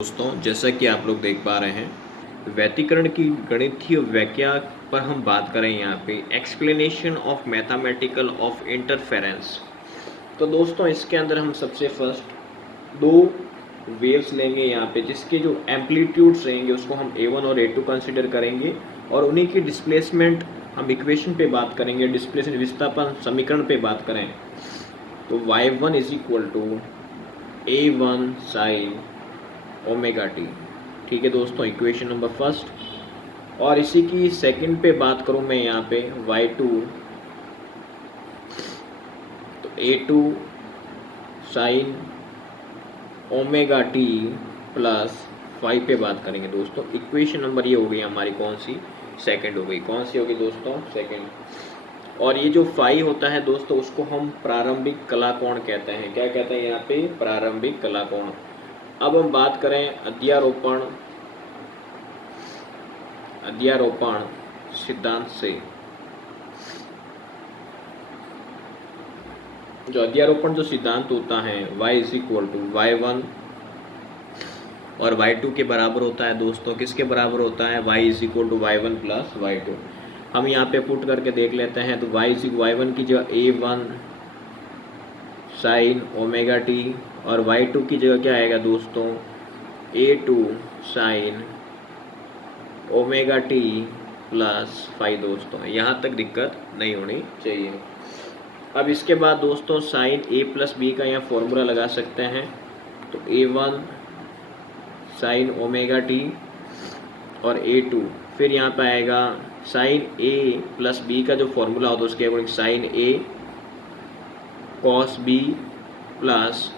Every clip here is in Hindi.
दोस्तों, जैसा कि आप लोग देख पा रहे हैं, व्यतिकरण की गणितीय व्याख्या पर हम बात करें यहाँ पे explanation of mathematical of interference. तो दोस्तों, इसके अंदर हम सबसे फर्स्ट दो वेव्स लेंगे यहाँ पे, जिसके जो एम्पलीट्यूड्स रहेंगे उसको हम A1 और A2 कंसिडर करेंगे और उन्हीं की डिस्प्लेसमेंट हम इक्वेशन पे बात करेंगे, डिस्प्लेसमेंट विस्थापन समीकरण पे बात करें तो y1 is equal to A1 sine omega t. ठीक है दोस्तों, इक्वेशन नंबर फर्स्ट। और इसी की सेकंड पे बात करूं मैं यहाँ पे y2 तो A2 sine omega T plus 5 पे बात करेंगे दोस्तों। इक्वेशन नंबर ये हो गई हमारी, कौन सी? सेकंड हो गई। कौन सी होगी दोस्तों? सेकंड। और ये जो फाई होता है दोस्तों, उसको हम प्रारंभिक कला कोण कहते हैं। क्या कहते हैं यहाँ पे? प्रारंभिक कला कोण। अब हम बात करें अध्यारोपण सिद्धांत से। जो अध्यारोपण जो सिद्धांत होता है y is equal to y1 और y2 के बराबर होता है दोस्तों। किसके बराबर होता है? y is equal to y1 plus y2। हम यहाँ पे पुट करके देख लेते हैं तो y1 की जगह A1 साइन ओमेगा टी और y2 की जगह क्या आएगा दोस्तों? A2 sine omega T plus 5 दोस्तों। यहाँ तक दिक्कत नहीं होनी चाहिए। अब इसके बाद दोस्तों साइन A प्लस बी का यहाँ फॉर्मूला लगा सकते हैं तो A1 साइन ओमेगा टी और A2, फिर यहाँ पे आएगा साइन A प्लस बी का जो फॉर्मूला होता है उसके according sine A cos B plus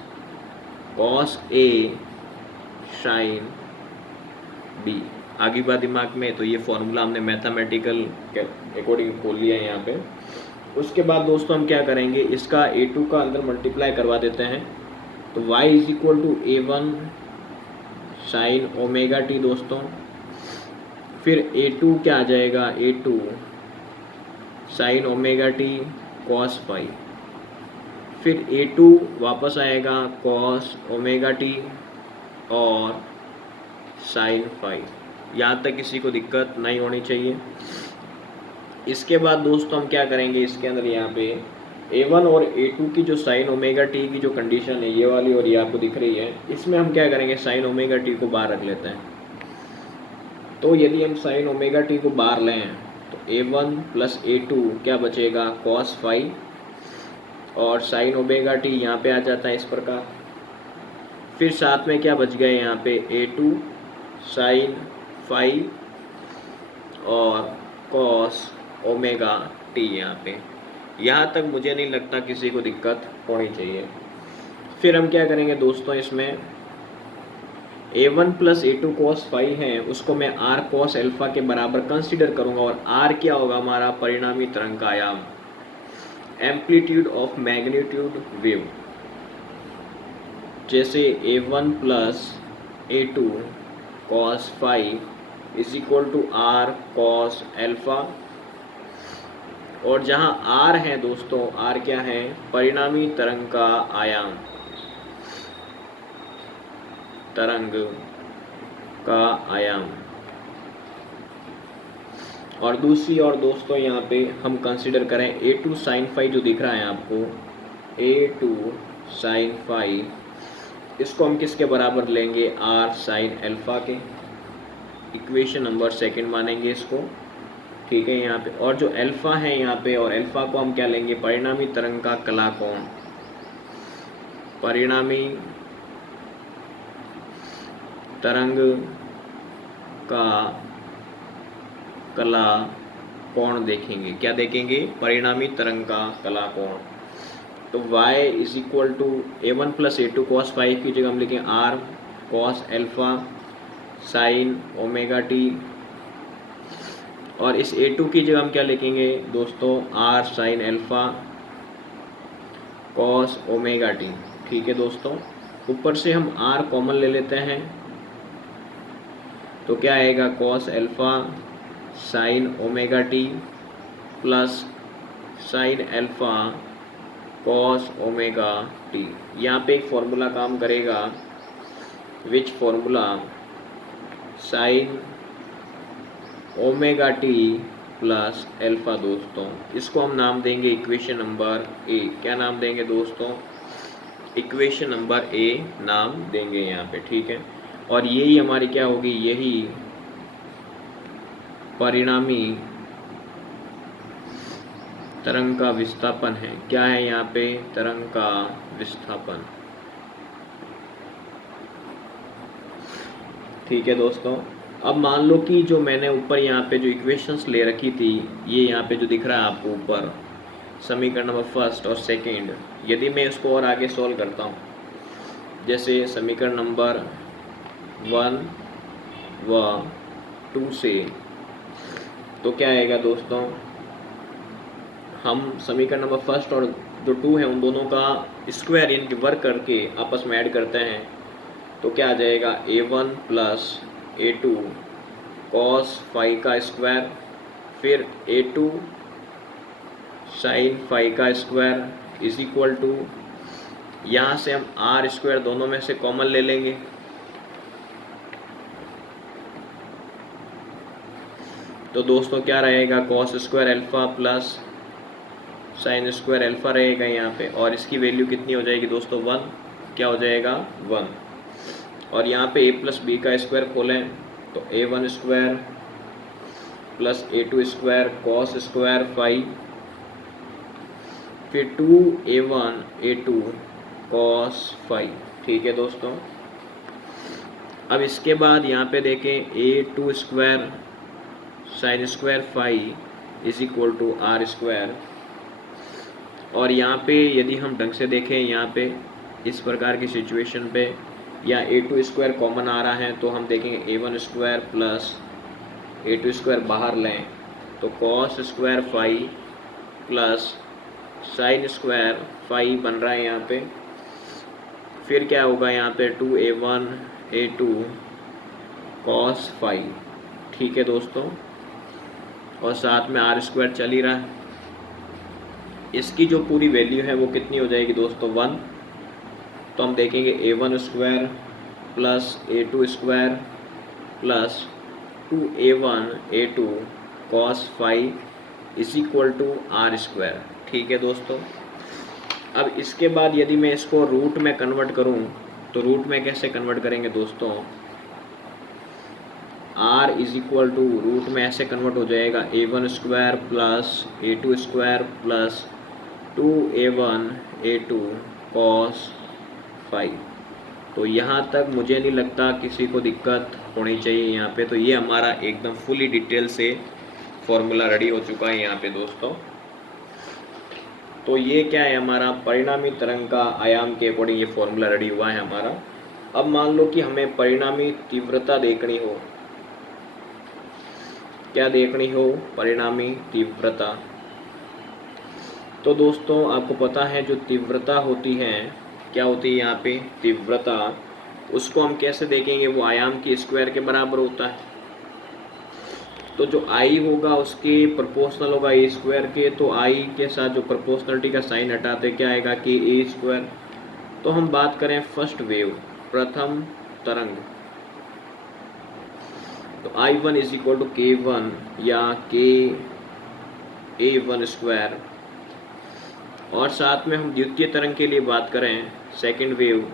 cos A sine B. आगे बात दिमाग में, तो ये फॉर्मूला हमने मैथमेटिकल के अकॉर्डिंग खोल लिया है यहाँ पे। उसके बाद दोस्तों हम क्या करेंगे, इसका A2 का अंदर मल्टीप्लाई करवा देते हैं तो y is equal to A1 sine omega t दोस्तों। फिर A2 क्या आ जाएगा? A2 sine omega t cos phi. फिर A2 वापस आएगा कॉस ओमेगा टी और साइन फाई। यहाँ तक किसी को दिक्कत नहीं होनी चाहिए। इसके बाद दोस्तों हम क्या करेंगे, इसके अंदर यहाँ पे A1 और A2 की जो साइन ओमेगा टी की जो कंडीशन है ये वाली और ये आपको दिख रही है, इसमें हम क्या करेंगे, साइन ओमेगा टी को बाहर रख लेते हैं। तो यदि हम साइन ओमेगा टी को बाहर लें तो A1 प्लस A2 क्या बचेगा? कॉस फाई और साइन ओमेगा टी यहाँ पे आ जाता है इस प्रकार। फिर साथ में क्या बच गए यहाँ पे? A2 साइन फाई और कॉस ओमेगा टी यहाँ पे। यहाँ तक मुझे नहीं लगता किसी को दिक्कत होनी चाहिए। फिर हम क्या करेंगे दोस्तों, इसमें A1 plus A2 cos phi है उसको मैं R कॉस एल्फा के बराबर कंसिडर करूँगा और R क्या होगा? हमारा परिणामी तरंग का आयाम, एम्पलीट्यूड ऑफ मैग्नीट्यूड वेव। जैसे A1 plus A2 cos phi is equal to R cos alpha. और जहाँ R है दोस्तों, R क्या है? परिणामी तरंग का आयाम, तरंग का आयाम। और दूसरी और दोस्तों यहाँ पे हम कंसिडर करें A2 साइन फाई जो दिख रहा है आपको, A2 साइन फाई, इसको हम किसके बराबर लेंगे? R साइन एल्फा के। इक्वेशन नंबर सेकंड मानेंगे इसको। ठीक है यहाँ पे, और जो एल्फा है यहाँ पे, और एल्फा को हम क्या लेंगे? परिणामी तरंग का कला कोण, परिणामी तरंग का कला कोण देखेंगे। क्या देखेंगे? परिणामी तरंग का कला कोण। तो y is equal to A1 plus A2 cos phi की जगह हम लिखेंगे R cos alpha sine omega t, और इस A2 की जगह हम क्या लिखेंगे दोस्तों? R sine alpha cos omega t. ठीक है दोस्तों, ऊपर से हम R कॉमन ले लेते हैं तो क्या आएगा? Cos alpha sine omega T plus sine alpha cos omega T. यहाँ पे एक फॉर्मूला काम करेगा which formula sine omega T plus alpha दोस्तों। इसको हम नाम देंगे इक्वेशन नंबर ए। क्या नाम देंगे दोस्तों? इक्वेशन नंबर ए नाम देंगे यहाँ पे, ठीक है। और यही हमारी क्या होगी, यही परिणामी तरंग का विस्थापन है। क्या है यहाँ पे? तरंग का विस्थापन, ठीक है दोस्तों। अब मान लो कि जो मैंने ऊपर यहाँ पे जो इक्वेशंस ले रखी थी, ये यहाँ पे जो दिख रहा है आपको ऊपर समीकरण नंबर फर्स्ट और सेकंड, यदि मैं इसको और आगे सॉल्व करता हूँ, जैसे समीकरण नंबर 1 व 2 से, तो क्या आएगा दोस्तों, हम समीकरण नंबर फर्स्ट और जो 2 है उन दोनों का स्क्वायर यानी कि वर्क करके आपस में ऐड करते हैं, तो क्या आ जाएगा a1 plus a2 cos phi का स्क्वायर, फिर a2 साइन फाई का स्क्वायर इज इक्वल टू, यहाँ से हम आर स्क्वायर दोनों में से कॉमन ले लेंगे, तो दोस्तों क्या रहेगा, cos square alpha plus sine square alpha रहेगा यहाँ पे, और इसकी वैल्यू कितनी हो जाएगी दोस्तों, 1। क्या हो जाएगा, 1। और यहाँ पे a प्लस बी का स्क्वायर खोलें तो a1 square plus a2 square cos square phi, फिर 2a1 a2 कॉस फाई, ठीक है दोस्तों। अब इसके बाद यहाँ पे देखें a2 square sine square phi is equal to R square, और यहाँ पे यदि हम ढंग से देखें, यहाँ पे इस प्रकार की सिचुएशन पे या a2 स्क्वायर कॉमन आ रहा है, तो हम देखेंगे a1 square plus a2 square बाहर लें तो cos square phi plus sine square phi बन रहा है यहाँ पे, फिर क्या होगा यहाँ पे 2a1 a2 कॉस फाई, ठीक है दोस्तों, और साथ में आर स्क्वायर चल ही रहा है। इसकी जो पूरी वैल्यू है वो कितनी हो जाएगी दोस्तों, 1। तो हम देखेंगे a1 square plus a2 square plus 2a1 a2 cos phi is equal to R square, ठीक है दोस्तों। अब इसके बाद यदि मैं इसको रूट में कन्वर्ट करूं, तो रूट में कैसे कन्वर्ट करेंगे दोस्तों, r is equal to root में ऐसे कन्वर्ट हो जाएगा a1 square plus a2 square plus 2a1 a2 cos phi. तो यहाँ तक मुझे नहीं लगता किसी को दिक्कत होनी चाहिए यहाँ पे। तो ये हमारा एकदम फुली डिटेल से फॉर्मूला रेडी हो चुका है यहाँ पे दोस्तों। तो ये क्या है, हमारा परिणामी तरंग का आयाम के अकॉर्डिंग ये फॉर्मूला रेडी हुआ है हमारा। अब मान लो कि हमें परिणामी तीव्रता देखनी हो, क्या देखनी हो, परिणामी तीव्रता। तो दोस्तों आपको पता है जो तीव्रता होती है, क्या होती है यहाँ पे तीव्रता, उसको हम कैसे देखेंगे, वो आयाम के स्क्वायर के बराबर होता है। तो जो आई होगा उसके प्रोपोर्शनल होगा ए स्क्वायर के, तो आई के साथ जो प्रोपोर्शनलिटी का साइन हटाते क्या आएगा कि ए स्क्वायर। तो हम बात करें फर्स्ट वेव, प्रथम तरंग, तो I1 is equal to K1 या KA1 स्क्वायर, और साथ में हम द्वितीय तरंग के लिए बात करें सेकेंड वेव,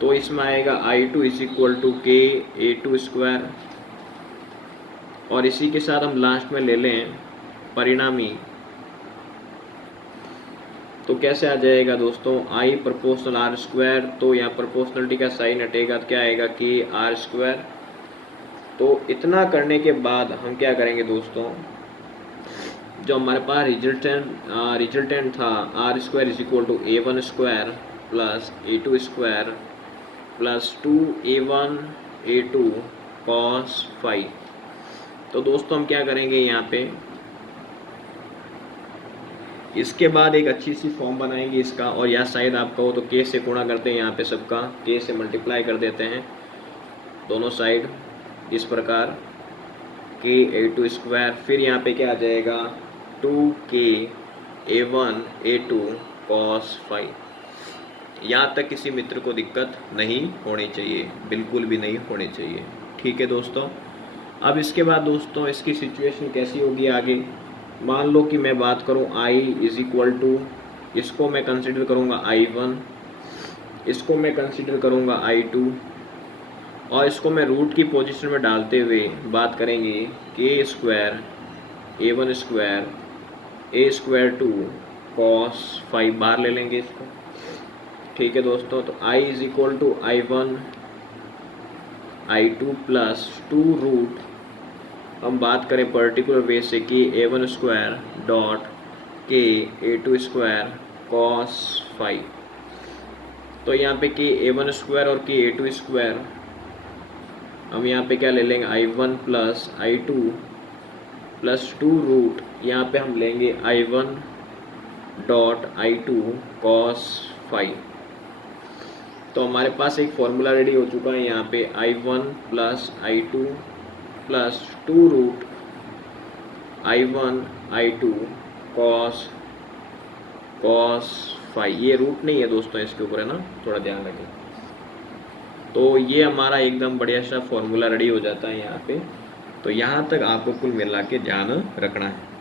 तो इसमें आएगा I2 is equal to KA2 square, और इसी के साथ हम लास्ट में ले लें परिणामी, तो कैसे आ जाएगा दोस्तों, I प्रोपोर्शनल आर स्क्वायर, तो यहाँ प्रोपोर्शनलिटी का साइन हटेगा तो क्या आएगा कि आर स्क्वायर। तो इतना करने के बाद हम क्या करेंगे दोस्तों, जो हमारे पास रिजल्टेंट था R square is equal to A1 square plus A2 square plus 2A1 A2 cos phi. तो दोस्तों हम क्या करेंगे यहाँ पे, इसके बाद एक अच्छी सी फॉर्म बनाएंगे इसका, और या शायद आपका हो तो k से गुणा करते हैं, यहाँ पे सबका k से मल्टीप्लाई कर देते हैं दोनों साइड, इस प्रकार KA2 स्क्वायर, फिर यहाँ पे क्या आ जाएगा 2KA1 A2 कॉस फाई। यहाँ तक किसी मित्र को दिक्कत नहीं होनी चाहिए, बिल्कुल भी नहीं होनी चाहिए। ठीक है दोस्तों। अब इसके बाद दोस्तों इसकी सिचुएशन कैसी होगी आगे। मान लो कि मैं बात करूँ I इज इक्वल टू, इसको मैं कंसिडर करूँगा I1, इसको मैं कंसिडर करूँगा I2, और इसको मैं रूट की पोजीशन में डालते हुए बात करेंगे k square A1 square A square two cos 5, बाहर ले लेंगे इसको। ठीक है दोस्तों। तो I is equal to I1 I2 plus 2 root, हम बात करें पर्टिकुलर वे से कि A1 स्क्वायर डॉट के A2 स्क्वायर कॉस 5। तो यहाँ पे कि A1 स्क्वायर और के A2 स्क्वायर हम यहाँ पे क्या ले लेंगे I1 plus I2 plus 2 root, यहाँ पे हम लेंगे I1 डॉट I2 कॉस 5। तो हमारे पास एक फॉर्मूला रेडी हो चुका है यहाँ पे I1 plus I2 plus 2 root I1 I2 cos 5। ये रूट नहीं है दोस्तों इसके ऊपर, है ना, थोड़ा ध्यान रखें। तो ये हमारा एकदम बढ़िया सा फॉर्मूला रेडी हो जाता है यहाँ पे। तो यहाँ तक आपको कुल मिला के ध्यान रखना है।